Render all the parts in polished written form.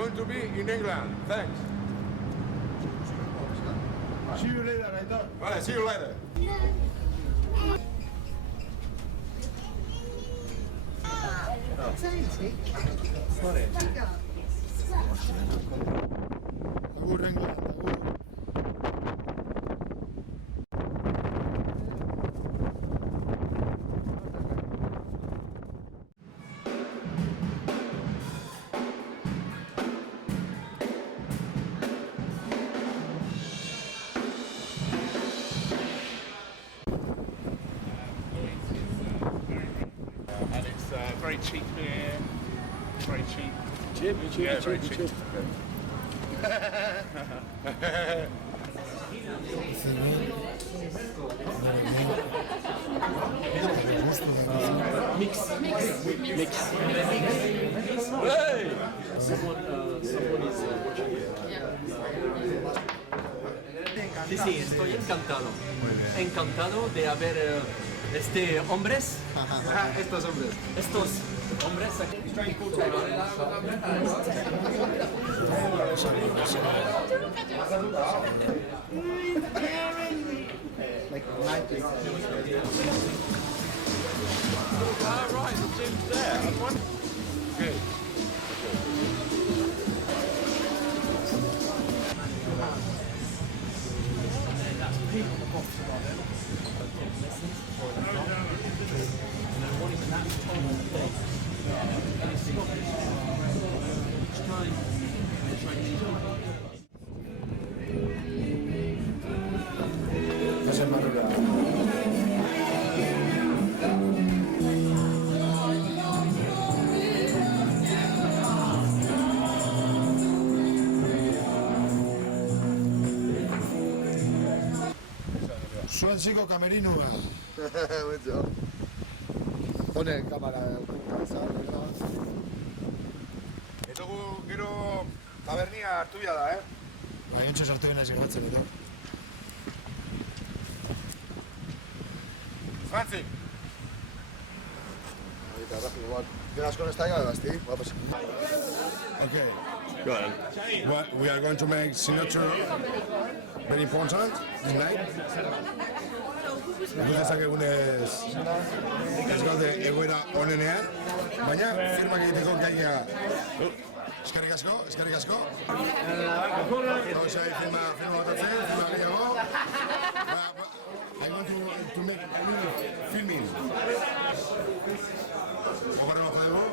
going to be in England. Thanks. See you later, Aitor. Vale, see you later. Agur, England, agur. And it's very cheap beer, very cheap. Cheap, Very cheap. Sí, sí, estoy encantado. Encantado de haber hombres. Estos hombres. Estos hombres aquí. Right, the gym's there. I was wondering. Good. Es el Marruecos. Suentziko kamerinua. Mucho. Pone cámara. Eta gu gero tabernia hartu da, Bai, ontsa sartu gena eskatzen eta. Franzi. Ahorita rápido, igual. ¿Quedas con esta llave, Basti? Vamos. Okay. Go on. We are going to make signature very important tonight. Guzak egunez ez gaude egoera onenean, baina firmak egiteko gaia. Eskerrik asko, eskerrik asko. Gauzai firma botatzen, firma gehiago. I want to make a little filming. Okorren ojo dugu,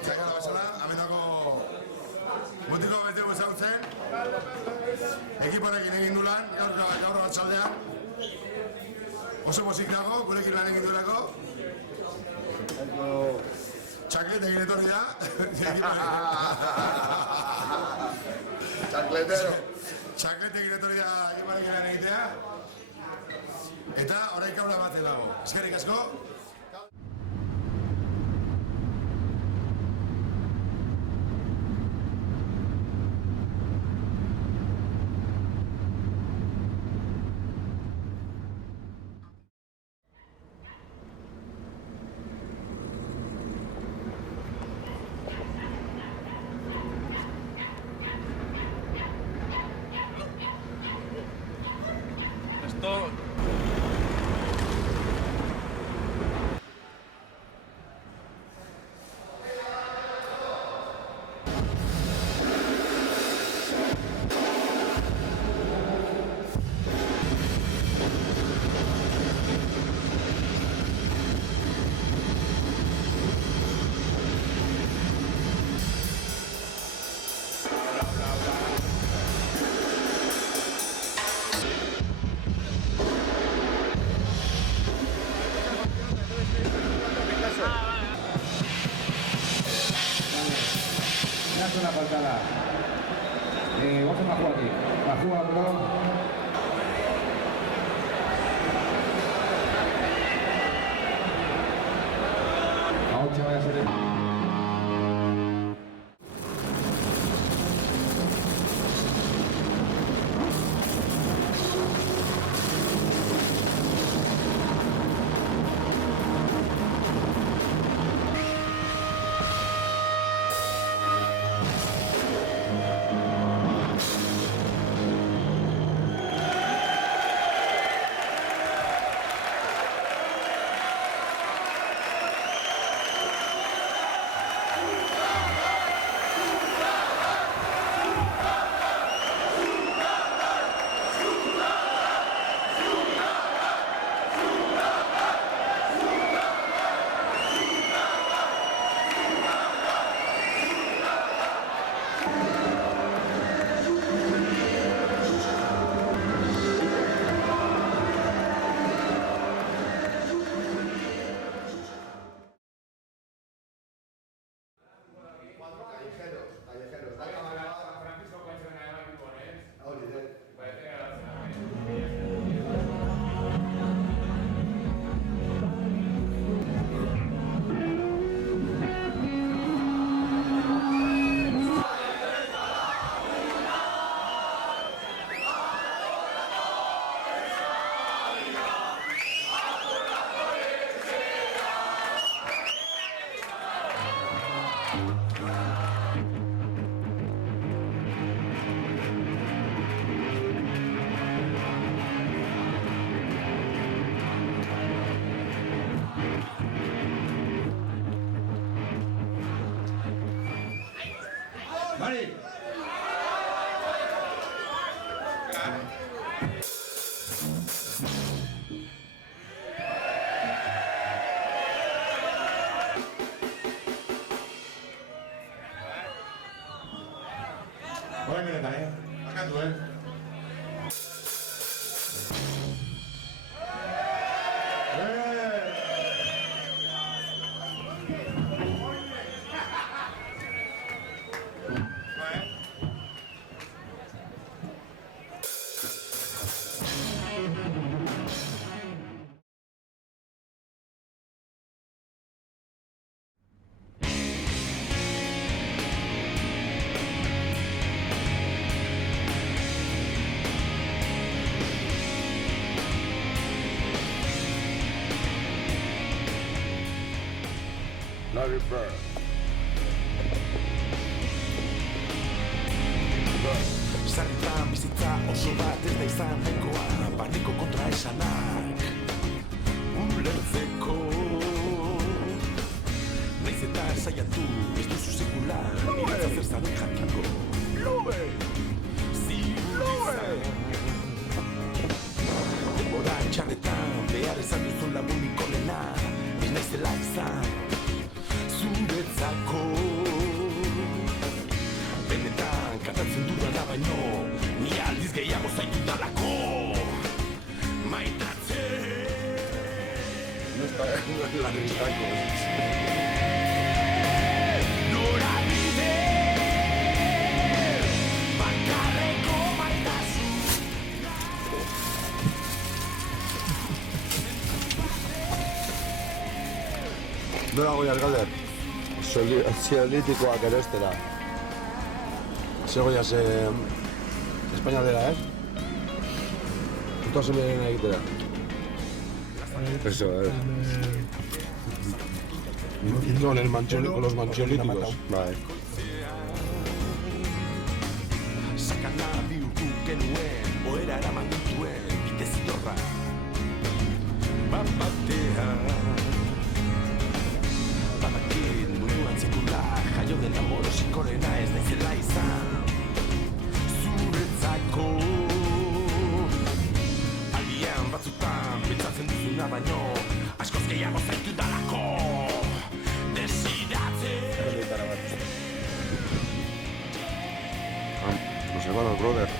txakala bezala, amenako mutiko bete ezagutzen. Ekiparekin egin dulan, gaur batzaldean. Oso pozik dago, gurekin lan egin duelako. Txaklet egin etorri da. Txakletero. Txaklet egin etorri da ekiparekin lan egitea. Eta orain kabla bat dago. Eskerrik asko. Esto. Hace una faltada. Vamos a jugar aquí. La jugando. Ahora se va a hacer el... Bai! Hola, benetan, Akatu, Larry Bird. Sarritan bizitza oso bat ez da izan nahikoa, barniko kontra esanak ulertzeko. Naiz eta saiatu ez duzu sekula, niretza zer zaren jakingo. Ziur izan denbora txarretan behar ezan duzun laguniko lehena, ez naizela izan zuretzako. Benetan kantatzen dudana baino, ni aldiz gehiago zaitu dalako maitatzen. Norabide bakarreko maitasun. Nola goiaz galder? Sozialitikoak erostera. Zegoiaz Espainialdera, ez? Putoazen beren egitera. Eso, Con los manchiolíticos. Vale. Sakana bihurtu genuen, ohera eraman dituen bide zidorra. Bat-batean badakit munduan sekula jaio den amorosikorena ez naizela izan zuretzako. Agian batzutan pentsatzen duzuna baino askoz gehiago zaitu dalako desidatzen. Los hermanos brother.